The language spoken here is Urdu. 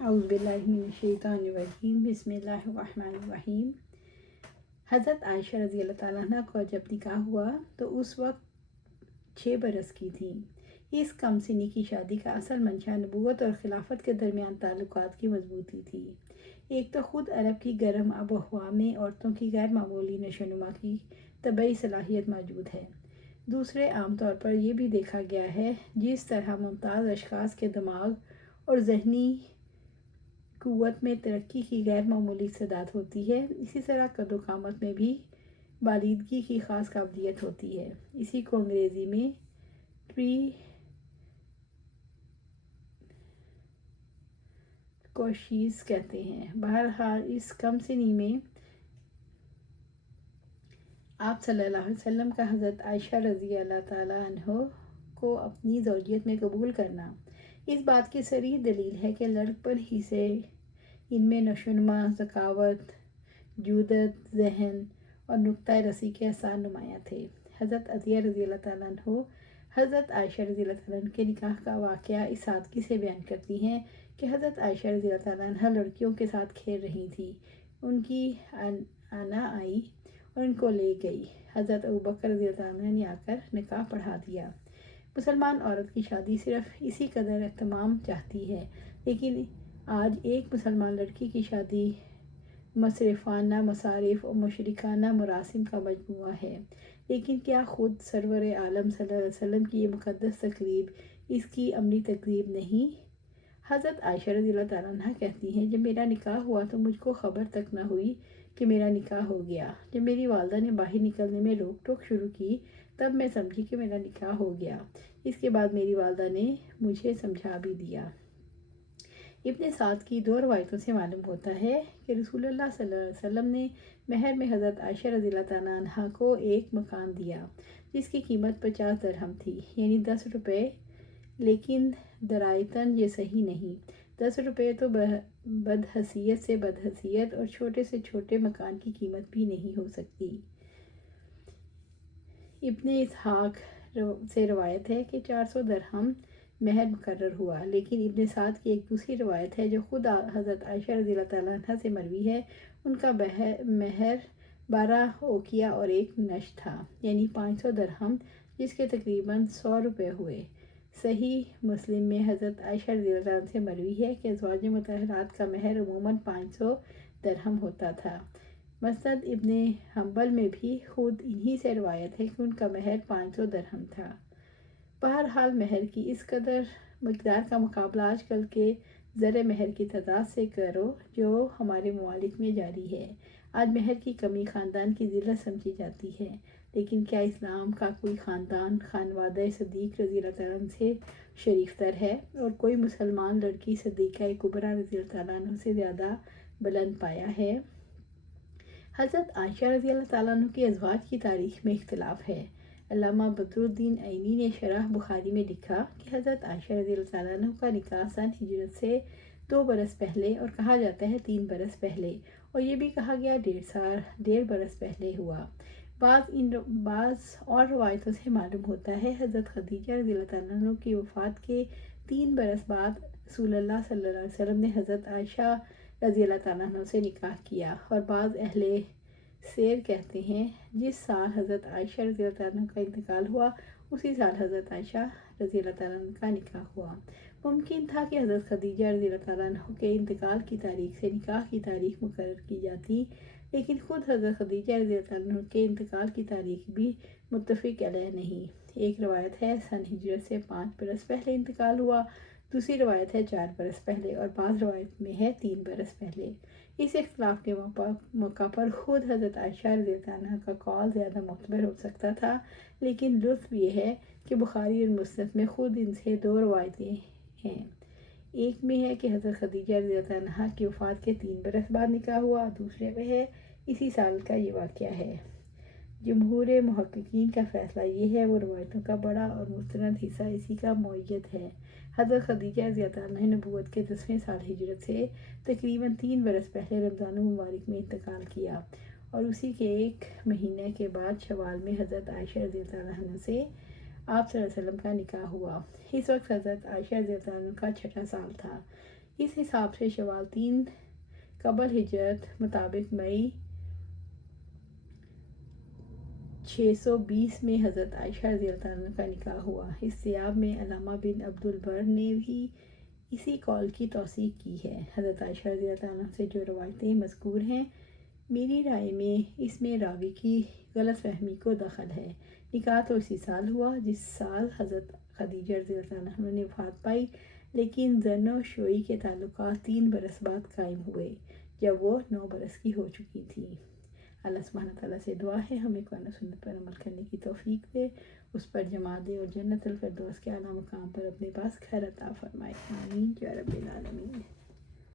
اعوذ باللہ من الشیطان الرجیم، بسم اللہ الرحمن الرحیم۔ حضرت عائشہ رضی اللہ تعالیٰ عنہ کا جب نکاح ہوا تو اس وقت 6 برس کی تھیں۔ اس کم سنی کی شادی کا اصل منشا نبوت اور خلافت کے درمیان تعلقات کی مضبوطی تھی۔ ایک تو خود عرب کی گرم آب و ہوا میں عورتوں کی غیر معمولی نشو و نما کی طبعی صلاحیت موجود ہے۔ دوسرے، عام طور پر یہ بھی دیکھا گیا ہے جس طرح ممتاز اشخاص کے دماغ اور ذہنی قوت میں ترقی کی غیر معمولی استعداد ہوتی ہے، اسی طرح قد و قامت میں بھی بالیدگی کی خاص قابلیت ہوتی ہے۔ اسی کو انگریزی میں کوشیز کہتے ہیں۔ بہرحال اس کم سنی میں آپ صلی اللہ علیہ وسلم کا حضرت عائشہ رضی اللہ تعالیٰ عنہ کو اپنی زوجیت میں قبول کرنا اس بات کی صریح دلیل ہے کہ لڑکپن ہی سے ان میں نشو و نما، ذکاوت، جودت ذہن اور نکتہ رسی کے آثار نمایاں تھے۔ حضرت عطیہ رضی اللہ تعالیٰ عنہ حضرت عائشہ رضی اللہ تعالیٰ عنہ کے نکاح کا واقعہ اس سادگی سے بیان کرتی ہیں کہ حضرت عائشہ رضی اللہ تعالیٰ عنہ لڑکیوں کے ساتھ کھیل رہی تھی، ان کی آنا آئی اور ان کو لے گئی۔ حضرت ابوبکر رضی اللہ تعالیٰ عنہ نے آ کر نکاح پڑھا دیا۔ مسلمان عورت کی شادی صرف اسی قدر اہتمام چاہتی ہے، لیکن آج ایک مسلمان لڑکی کی شادی مصرفانہ مصارف اور مشرکانہ مراسم کا مجموعہ ہے۔ لیکن کیا خود سرور عالم صلی اللہ علیہ وسلم کی یہ مقدس تقریب اس کی عملی تقریب نہیں؟ حضرت عائشہ رضی اللہ تعالیٰ عنہ کہتی ہیں، جب میرا نکاح ہوا تو مجھ کو خبر تک نہ ہوئی کہ میرا نکاح ہو گیا۔ جب میری والدہ نے باہر نکلنے میں روک ٹوک شروع کی تب میں سمجھی کہ میرا نکاح ہو گیا۔ اس کے بعد میری والدہ نے مجھے سمجھا بھی دیا۔ ابن سعد کی 2 روایتوں سے معلوم ہوتا ہے کہ رسول اللہ صلی اللہ علیہ وسلم نے مہر میں حضرت عائشہ رضی اللہ تعالیٰ عنہ کو ایک مکان دیا جس کی قیمت 50 درہم تھی، یعنی 10 روپے، لیکن درایتاً یہ صحیح نہیں۔ 10 روپے تو بدحیثیت سے بدحیثیت اور چھوٹے سے چھوٹے مکان کی قیمت بھی نہیں ہو سکتی۔ ابن اسحاق سے روایت ہے کہ 400 درہم مہر مقرر ہوا، لیکن ابن سعد کی ایک دوسری روایت ہے جو خود حضرت عائشہ رضی اللہ تعالیٰ عنہ سے مروی ہے۔ ان کا مہر 12 اوقیہ اور 1 نش تھا، یعنی 500 درہم، جس کے تقریباً 100 روپے ہوئے۔ صحیح مسلم میں حضرت عائشہ رضی اللہ تعالیٰ عنہ سے مروی ہے کہ ازواج مطہرات کا مہر عموماً 500 درہم ہوتا تھا۔ مسند ابن حنبل میں بھی خود انہی سے روایت ہے کہ ان کا مہر 500 درہم تھا۔ بہرحال مہر کی اس قدر مقدار کا مقابلہ آج کل کے زر مہر کی تعداد سے کرو جو ہمارے ممالک میں جاری ہے۔ آج مہر کی کمی خاندان کی ذلت سمجھی جاتی ہے، لیکن کیا اسلام کا کوئی خاندان خانوادہ صدیق رضی اللہ تعالیٰ عنہ سے شریف تر ہے، اور کوئی مسلمان لڑکی صدیقہ کبریٰ رضی اللہ تعالیٰ عنہ سے زیادہ بلند پایا ہے؟ حضرت عائشہ رضی اللہ تعالیٰ عنہ کی ازواج کی تاریخ میں اختلاف ہے۔ علامہ بدر الدین عینی نے شرح بخاری میں لکھا کہ حضرت عائشہ رضی اللہ تعالیٰ عنہ کا نکاح سن ہجرت سے 2 برس پہلے، اور کہا جاتا ہے 3 برس پہلے، اور یہ بھی کہا گیا 1.5 برس پہلے ہوا۔ بعض اور روایتوں سے معلوم ہوتا ہے حضرت خدیجہ رضی اللہ تعالیٰ عنہ کی وفات کے 3 برس بعد رسول اللہ صلی اللہ علیہ وسلم نے حضرت عائشہ رضی اللہ تعالیٰ عنہ سے نکاح کیا، اور بعض اہل سیر کہتے ہیں جس سال حضرت عائشہ رضی اللہ تعالیٰ عنہ کا انتقال ہوا اسی سال حضرت عائشہ رضی اللہ تعالیٰ عنہ کا نکاح ہوا۔ ممکن تھا کہ حضرت خدیجہ رضی اللہ تعالیٰ عنہ کے انتقال کی تاریخ سے نکاح کی تاریخ مقرر کی جاتی، لیکن خود حضرت خدیجہ رضی اللہ تعالیٰ عنہ کے انتقال کی تاریخ بھی متفق علیہ نہیں۔ ایک روایت ہے سن ہجرت سے 5 برس پہلے انتقال ہوا، دوسری روایت ہے 4 برس پہلے، اور بعض روایت میں ہے 3 برس پہلے۔ اس اختلاف کے موقع پر خود حضرت عائشہ رضی اللہ عنہ کا قول زیادہ معتبر ہو سکتا تھا، لیکن لطف یہ ہے کہ بخاری اور مسند میں خود ان سے 2 روایتیں ہیں۔ ایک میں ہے کہ حضرت خدیجہ رضی اللہ عنہ کی وفات کے 3 برس بعد نکاح ہوا، دوسرے میں ہے اسی سال کا یہ واقعہ ہے۔ جمہور محققین کا فیصلہ یہ ہے وہ روایتوں کا بڑا اور مستند حصہ اسی کا مؤید ہے۔ حضرت خدیجہ رضی اللہ عنہ نے نبوت کے 10ویں سال ہجرت سے تقریباً 3 برس پہلے رمضان المبارک میں انتقال کیا، اور اسی کے 1 مہینے کے بعد شوال میں حضرت عائشہ رضی اللہ عنہ سے آپ صلی اللہ علیہ وسلم کا نکاح ہوا۔ اس وقت حضرت عائشہ رضی اللہ عنہ کا 6واں سال تھا۔ اس حساب سے شوال 3 قبل ہجرت مطابق مئی 620 میں حضرت عائشہ رضی اللہ عنہ کا نکاح ہوا۔ اس سیاق میں علامہ بن عبد البر نے بھی اسی قول کی توثیق کی ہے۔ حضرت عائشہ رضی اللہ عنہ سے جو روایتیں مذکور ہیں، میری رائے میں اس میں راوی کی غلط فہمی کو دخل ہے۔ نکاح تو اسی سال ہوا جس سال حضرت خدیجہ رضی اللہ عنہ نے وفات پائی، لیکن زن و شوئی کے تعلقات 3 برس بعد قائم ہوئے جب وہ 9 برس کی ہو چکی تھی۔ اللہ سبحانہ تعالیٰ سے دعا ہے ہمیں قرآن و سنت پر عمل کرنے کی توفیق دے، اس پر جما دے اور جنت الفردوس کے اعلیٰ مقام پر اپنے پاس خیر عطا فرمائے۔ آمین یا رب العالمین۔